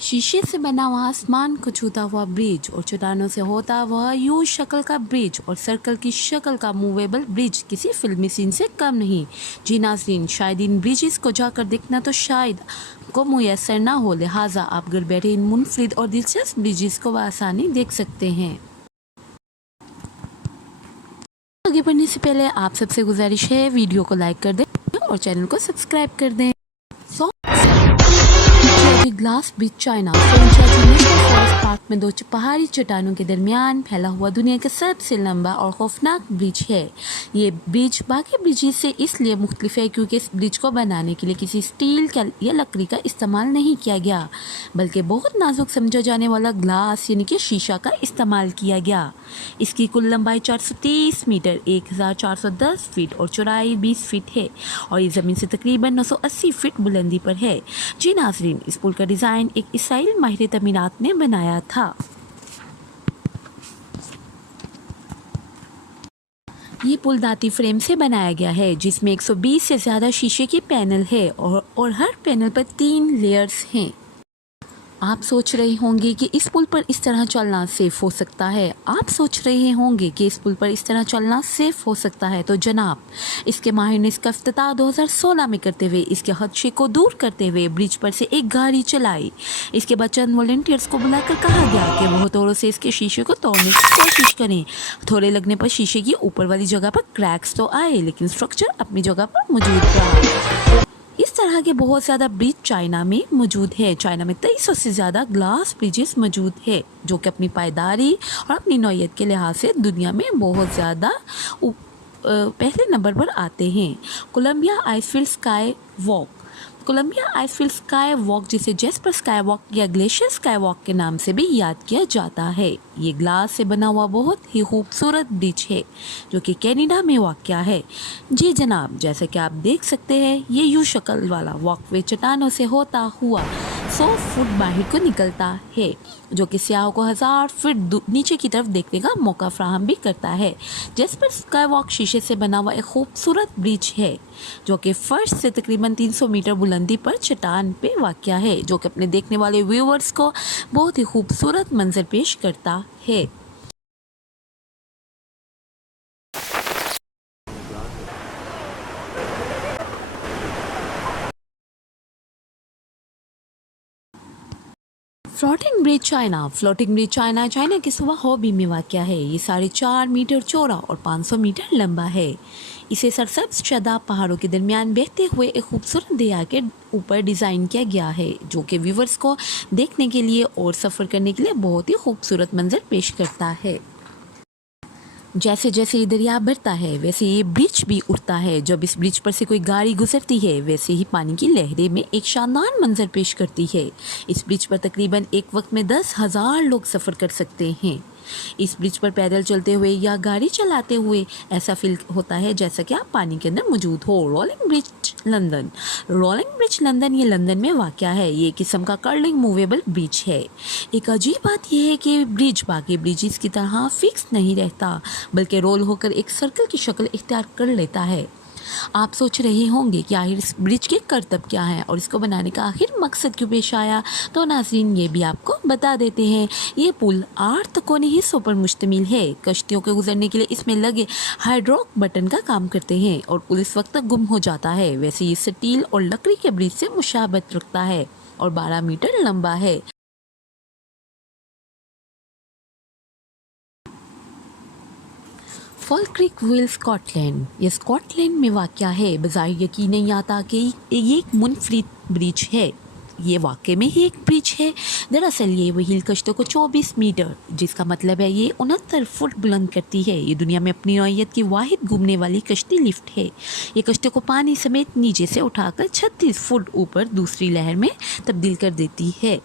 शीशे से बना हुआ आसमान को छूता हुआ ब्रिज और चट्टानों से होता हुआ यू शक्ल का ब्रिज और सर्कल की शक्ल का मूवेबल ब्रिज किसी फिल्मी सीन से कम नहीं। जी नाज़रीन, शायद इन ब्रिजेस को जाकर देखना तो शायद को मुयसर ना हो, लिहाजा आप घर बैठे इन मुनफरिद और दिलचस्प ब्रिजेस को बआसानी देख सकते हैं। आगे बढ़ने से पहले आप सबसे गुजारिश है वीडियो को लाइक कर दें और चैनल को सब्सक्राइब कर दें। Glass bridge China forest park में दो पहाड़ी चट्टानों के दरमियान फैला हुआ दुनिया का सबसे लंबा और खौफनाक ब्रिज है। ये ब्रिज बाकी ब्रिजेस से इसलिए मुख्तलिफ है क्योंकि इस ब्रिज को बनाने के लिए किसी स्टील या लकड़ी का इस्तेमाल नहीं किया गया, बल्कि बहुत नाजुक समझा जाने वाला ग्लास यानी कि शीशा का इस्तेमाल किया गया। इसकी कुल लंबाई 430 मीटर 1410 फीट और चौड़ाई 20 फीट है और ये ज़मीन से तकरीबन 980 फीट बुलंदी पर है। जी नाज़रीन, इस पुल का डिज़ाइन एक इसराइल माहिर तमीरात ने बनाया था। ये पुल दाती फ्रेम से बनाया गया है जिसमें 120 से ज़्यादा शीशे के पैनल है और हर पैनल पर 3 लेयर्स हैं। आप सोच रहे होंगे कि इस पुल पर इस तरह चलना सेफ़ हो सकता है। हो सकता है तो जनाब, इसके माहिर ने इसका इफ्तिताह 2016 में करते हुए इसके खदशे को दूर करते हुए ब्रिज पर से एक गाड़ी चलाई। इसके बाद चंद वॉलंटियर्स को बुलाकर कहा गया कि वो हथौड़ों से इसके शीशे को तोड़ने की कोशिश करें। हथौड़े लगने पर शीशे की ऊपर वाली जगह पर क्रैक्स तो आए, लेकिन स्ट्रक्चर अपनी जगह पर मौजूद रहा। इस तरह के बहुत ज़्यादा ब्रिज चाइना में मौजूद है। चाइना में 2300 से ज़्यादा ग्लास ब्रिजेस मौजूद है जो कि अपनी पायदारी और अपनी नौयत के लिहाज से दुनिया में बहुत ज़्यादा पहले नंबर पर आते हैं। कोलंबिया आइसफील्ड स्काई वॉक जिसे जेस्पर स्काई वॉक या ग्लेशियर स्काई वॉक के नाम से भी याद किया जाता है। ये ग्लास से बना हुआ बहुत ही खूबसूरत ब्रिज है जो कि कनाडा में वाक़या है। जी जनाब, जैसे कि आप देख सकते हैं ये यू शक्ल वाला वॉकवे चट्टानों से होता हुआ 100 फुट बाहर को निकलता है जो कि सियाहों को 1000 फीट नीचे की तरफ देखने का मौका फराहम भी करता है। जेस्पर स्काई वॉक शीशे से बना हुआ एक खूबसूरत ब्रिज है जो कि फर्श से तकरीबन 300 मीटर बुलंदी पर चट्टान पे वाक़या है, जो कि अपने देखने वाले व्यूअर्स को बहुत ही खूबसूरत मंजर पेश करता है। फ्लोटिंग ब्रिज चाइना के सुबह हॉबी में वाक़या है। ये 4.5 मीटर चौड़ा और 500 मीटर लंबा है। इसे सरसब्ज शादाब पहाड़ों के दरमियान बहते हुए एक खूबसूरत दरिया के ऊपर डिज़ाइन किया गया है जो कि व्यूवर्स को देखने के लिए और सफ़र करने के लिए बहुत ही खूबसूरत मंजर पेश करता है। जैसे जैसे ये दरिया बढ़ता है वैसे ये ब्रिज भी उठता है। जब इस ब्रिज पर से कोई गाड़ी गुजरती है वैसे ही पानी की लहरें में एक शानदार मंजर पेश करती है। इस ब्रिज पर तकरीबन एक वक्त में 10,000 लोग सफ़र कर सकते हैं। इस ब्रिज पर पैदल चलते हुए या गाड़ी चलाते हुए ऐसा फील होता है जैसा कि आप पानी के अंदर मौजूद हो। रोलिंग ब्रिज लंदन ये लंदन में वाक़या है। ये किस्म का कर्लिंग मूवेबल ब्रिज है। एक अजीब बात यह है कि ब्रिज बाकी ब्रिजेस की तरह फिक्स नहीं रहता बल्कि रोल होकर एक सर्कल की शक्ल इख्तियार कर लेता है। आप सोच रहे होंगे कि आखिर इस ब्रिज के करतब क्या है और इसको बनाने का आखिर मकसद क्यों पेश आया, तो नाज़रीन ये भी आपको बता देते हैं। ये पुल 8 कोने हिस्सों पर मुश्तमिल है। कश्तियों के गुजरने के लिए इसमें लगे हाइड्रोक बटन का काम करते हैं और पुल इस वक्त तक गुम हो जाता है। वैसे ये स्टील और लकड़ी के ब्रिज से मुशाबत रखता है और 12 मीटर लंबा है। फॉल क्रीक व्हील स्कॉटलैंड, ये स्कॉटलैंड में वाक़या है। बज़ाहिर यकीन नहीं आता कि ये एक मुनफरिद ब्रिज है। ये वाकई में ही एक ब्रिज है। दरअसल ये व्हील कश्तों को 24 मीटर, जिसका मतलब है ये 69 फुट बुलंद करती है। ये दुनिया में अपनी नौइयत की वाहिद घूमने वाली कश्ती लिफ्ट है। ये कश्तों को पानी समेत नीचे से उठाकर 36 फुट ऊपर दूसरी लहर में तब्दील कर देती है।